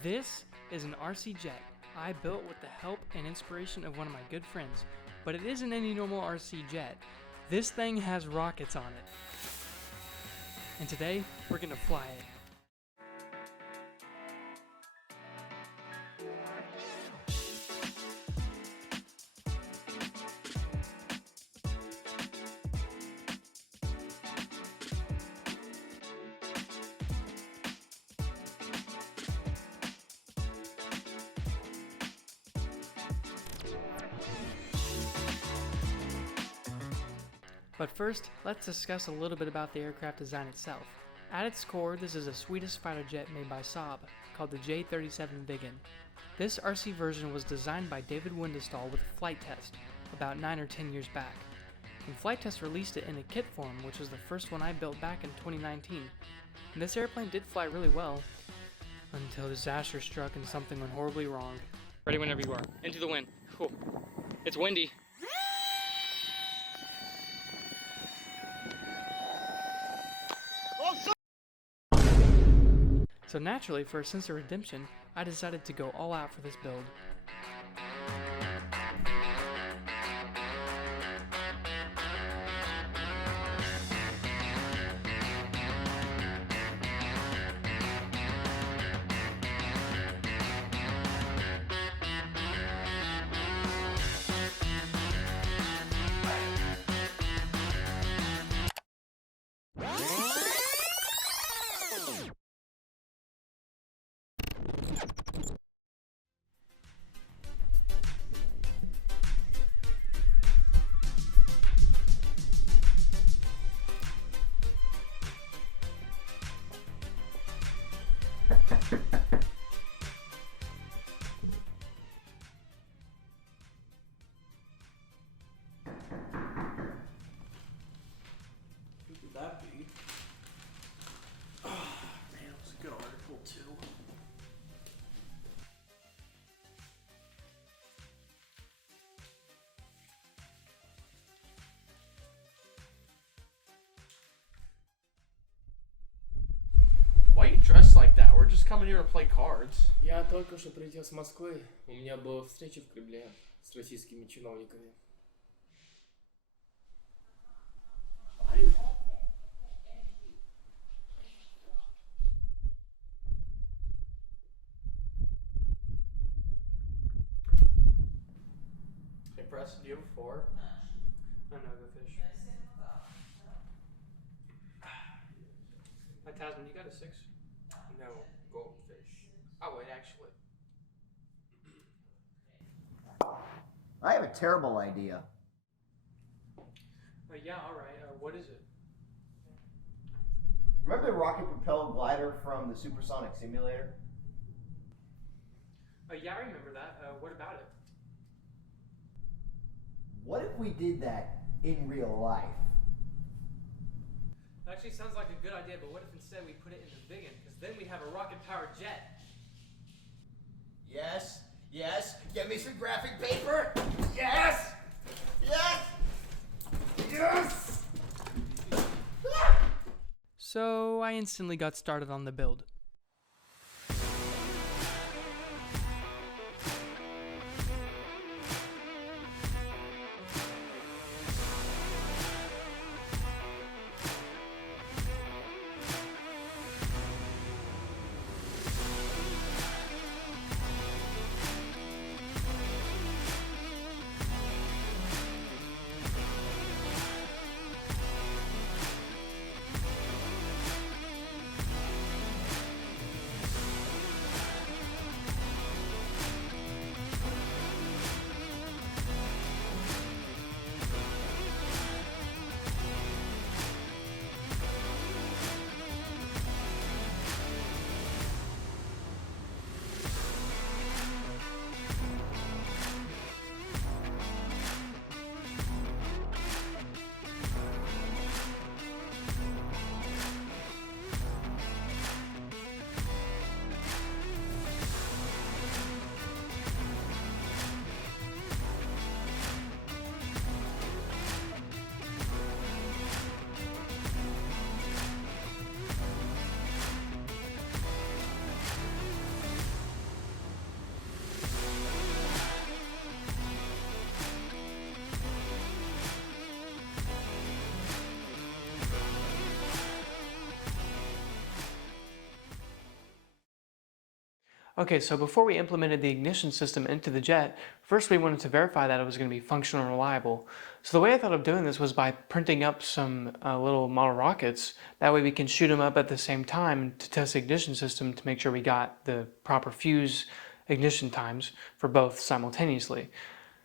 This is an RC jet I built with the help and inspiration of one of my good friends, but it isn't any normal RC jet. This thing has rockets on it. And today, we're gonna fly it. But first, let's discuss a little bit about the aircraft design itself. At its core, this is a Swedish fighter jet made by Saab, called the J-37 Viggen. This RC version was designed by David Windestål with a flight test, about 9 or 10 years back. And Flight Test released it in a kit form, which was the first one I built back in 2019. And this airplane did fly really well, until disaster struck and something went horribly wrong. Ready whenever you are. Into the wind. Cool. It's windy. So naturally, for a sense of redemption, I decided to go all out for this build. Who could that be? Oh, man, it was a good article, too. Why are you dressed like that? We're just coming here to play cards. Я только что прилетел с Москвы. У меня была встреча в Кремле с российскими чиновниками. Hey, Preston, do you have a 4? No fish. Tasman, you got a 6? No, goldfish. Oh, wait, actually. I have a terrible idea. Yeah, alright. What is it? Remember the rocket-propelled glider from the Supersonic Simulator? Yeah, I remember that. What about it? What if we did that in real life? That actually sounds like a good idea, but what if instead we put it in the Viggen? Because then we'd have a rocket-powered jet. Yes, yes. Get me some graphic paper. Yes, yes, yes. So I instantly got started on the build. Okay, so before we implemented the ignition system into the jet, first we wanted to verify that it was going to be functional and reliable. So the way I thought of doing this was by printing up some little model rockets. That way we can shoot them up at the same time to test the ignition system to make sure we got the proper fuse ignition times for both simultaneously.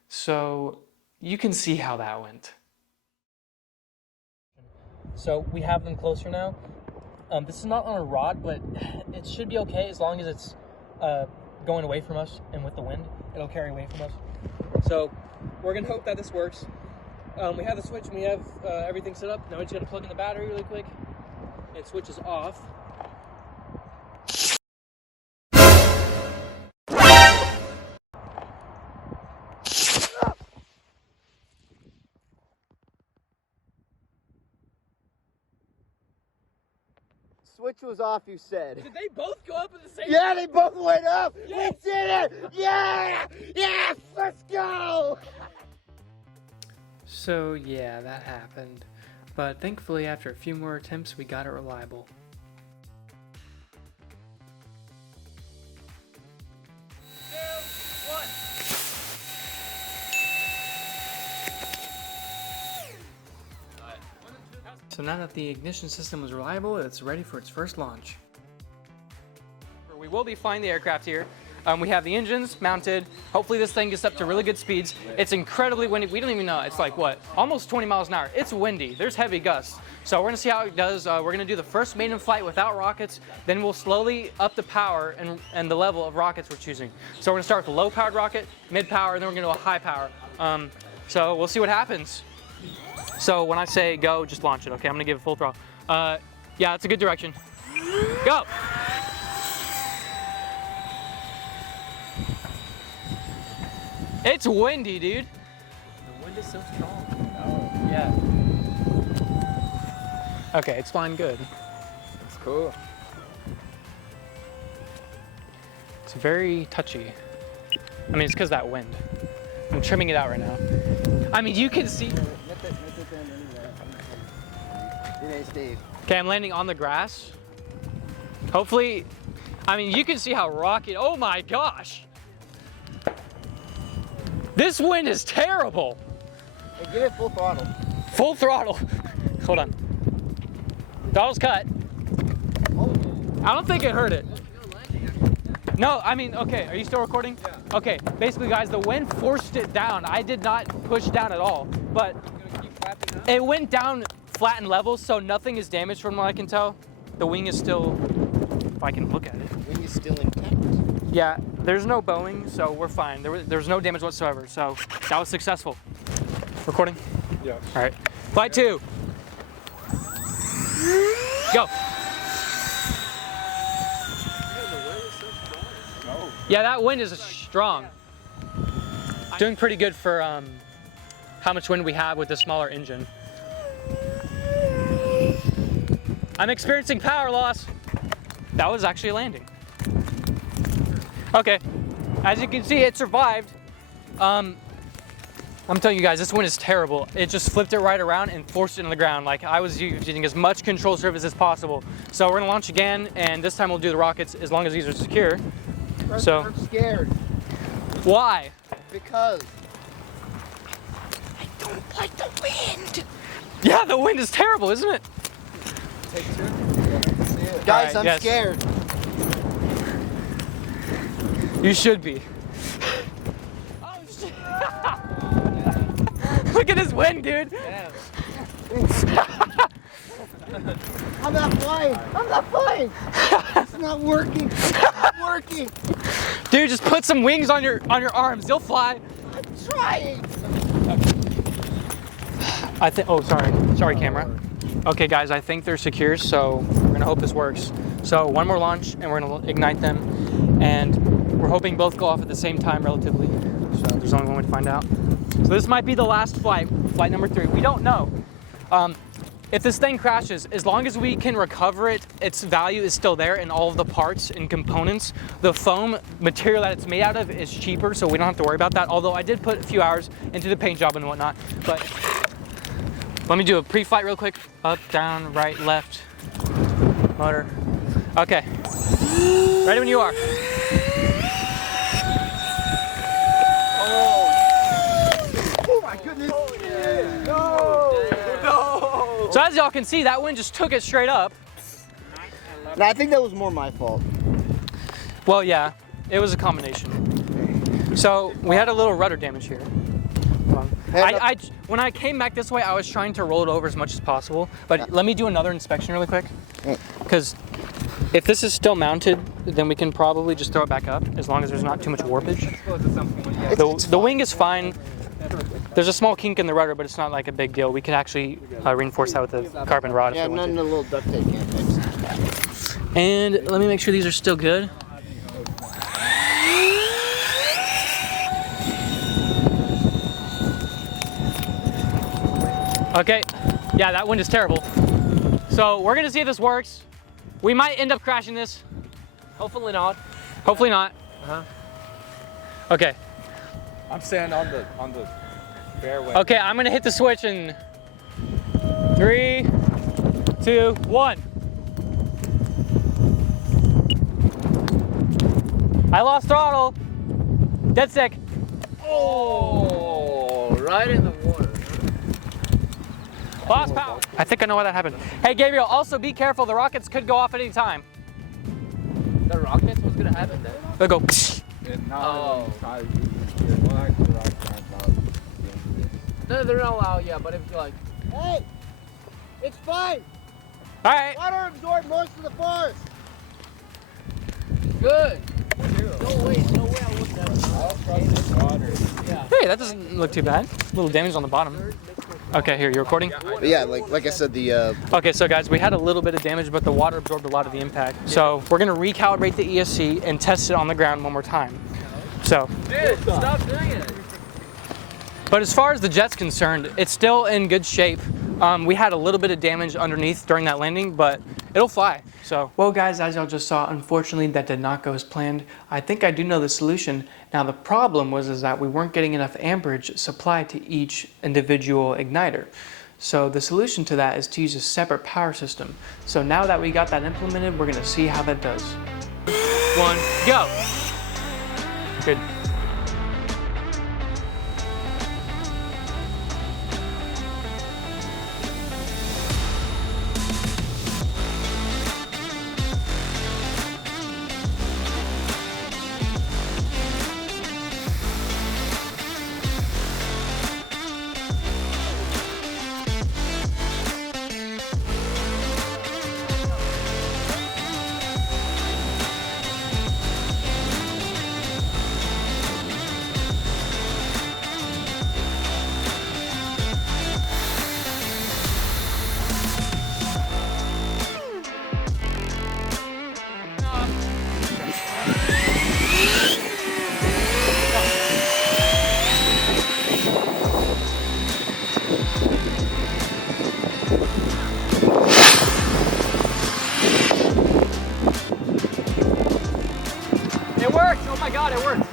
So you can see how that went. So we have them closer now. This is not on a rod, but it should be okay as long as it's going away from us, and with the wind, it'll carry away from us. So we're gonna hope that this works. We have the switch and we have everything set up. Now we're just gonna plug in the battery really quick. It switches off. Switch was off, you said. Did they both go up at the same time? Yeah, they both went up. Yes. We did it. Yeah. Yes. Let's go. So yeah, that happened. But thankfully after a few more attempts we got it reliable. So now that the ignition system was reliable, it's ready for its first launch. We will be flying the aircraft here. We have the engines mounted. Hopefully this thing gets up to really good speeds. It's incredibly windy. We don't even know. It's like what? Almost 20 miles an hour. It's windy. There's heavy gusts. So we're gonna see how it does. We're gonna do the first maiden flight without rockets. Then we'll slowly up the power and the level of rockets we're choosing. So we're gonna start with a low powered rocket, mid power, and then we're gonna do a high power. So we'll see what happens. So when I say go, just launch it, okay? I'm gonna give it full throttle. Yeah, it's a good direction. Go! It's windy, dude. The wind is so strong. Oh. Yeah. Okay, it's flying good. That's cool. It's very touchy. I mean, it's because of that wind. I'm trimming it out right now. I mean, you can see. Okay, I'm landing on the grass. Hopefully, I mean, you can see how rocky. Oh my gosh. This wind is terrible. Hey, give it full throttle. Full throttle. Hold on. Throttle's cut. I don't think it hurt it. No, I mean, okay, are you still recording? Yeah. Okay, basically guys, the wind forced it down. I did not push down at all, but it went down flat and level, so nothing is damaged from what I can tell. The wing is still, if I can look at it. Wing is still intact. Yeah, there's no bowing, so we're fine. There was no damage whatsoever, so that was successful. Recording? Yeah. All right, flight 2. Go. Yeah, that wind is strong. Doing pretty good for how much wind we have with the smaller engine. I'm experiencing power loss. That was actually a landing. Okay, as you can see, it survived. I'm telling you guys, this wind is terrible. It just flipped it right around and forced it on the ground. Like, I was using as much control surface as possible. So we're gonna launch again, and this time we'll do the rockets as long as these are secure. So I'm scared. Why? Because I don't like the wind. Yeah, the wind is terrible, isn't it? Take 2. Guys, right, I'm yes. scared. You should be. Oh shit! Look at this wind, dude. Yeah. I'm not flying. I'm not flying. It's not working. It's not working. Dude, just put some wings on your arms. You'll fly. I'm trying. I think. Oh, sorry, camera. Okay, guys, I think they're secure, so we're gonna hope this works. So one more launch, and we're gonna ignite them, and we're hoping both go off at the same time, relatively. So there's only one way to find out. So this might be the last flight, flight number 3. We don't know. If this thing crashes, as long as we can recover it, its value is still there in all of the parts and components. The foam material that it's made out of is cheaper, so we don't have to worry about that. Although I did put a few hours into the paint job and whatnot. But let me do a pre-flight real quick. Up, down, right, left, motor. Okay, ready when you are. So as y'all can see, that wind just took it straight up. No, I think that was more my fault. Well, yeah, it was a combination. So we had a little rudder damage here. When I came back this way, I was trying to roll it over as much as possible. But let me do another inspection really quick. Because if this is still mounted, then we can probably just throw it back up as long as there's not too much warpage. The wing is fine. There's a small kink in the rudder, but it's not like a big deal. We can actually reinforce that with a carbon rod. Yeah, nothing a little duct tape can't fix. And let me make sure these are still good. Okay, yeah, that wind is terrible. So we're gonna see if this works. We might end up crashing this. Hopefully not. Hopefully not. Okay. I'm staying on the fairway. Okay, I'm gonna hit the switch in 3, 2, 1. I lost throttle. Dead sick. Oh, right in the water. Lost power. I think I know why that happened. Hey, Gabriel, also be careful. The rockets could go off at any time. The rockets? What's gonna happen then? They'll go. Oh. No, they're not loud, yeah, but if you're like, Hey, it's fine. All right. Water absorbed most of the force. good. No way I looked at it. Yeah. Hey, that doesn't look too bad. A little damage on the bottom. Okay, here, you're recording? But yeah, like I said, the Okay, so guys, we had a little bit of damage, but the water absorbed a lot of the impact. So we're gonna recalibrate the ESC and test it on the ground one more time. So. Dude, stop doing it. But as far as the jet's concerned, it's still in good shape. We had a little bit of damage underneath during that landing, but it'll fly. So. Well guys, as y'all just saw, unfortunately that did not go as planned. I think I do know the solution. Now the problem was that we weren't getting enough amperage supplied to each individual igniter. So the solution to that is to use a separate power system. So now that we got that implemented, we're gonna see how that does. 1, go. Good. It worked! Oh my god, it worked!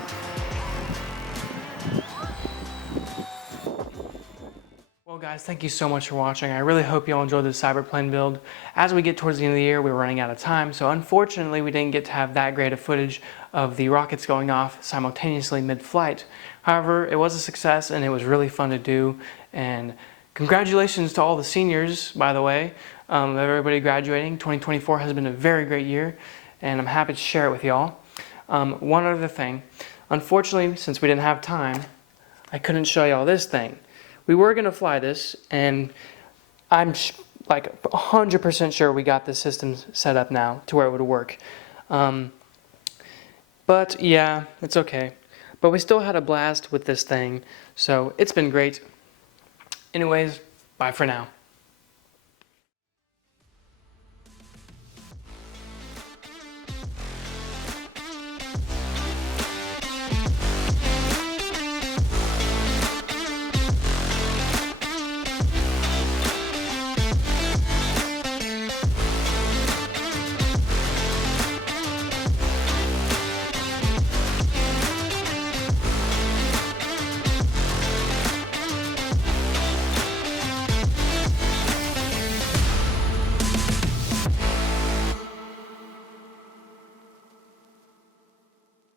Well guys, thank you so much for watching. I really hope you all enjoyed the CYBERPLANE build. As we get towards the end of the year, we're running out of time, so unfortunately we didn't get to have that great of footage of the rockets going off simultaneously mid-flight. However, it was a success and it was really fun to do, and congratulations to all the seniors, by the way, everybody graduating. 2024 has been a very great year, and I'm happy to share it with y'all. One other thing, unfortunately, since we didn't have time, I couldn't show y'all this thing. We were going to fly this, and I'm like 100% sure we got the system set up now to where it would work. But yeah, it's okay. But we still had a blast with this thing, so it's been great. Anyways, bye for now.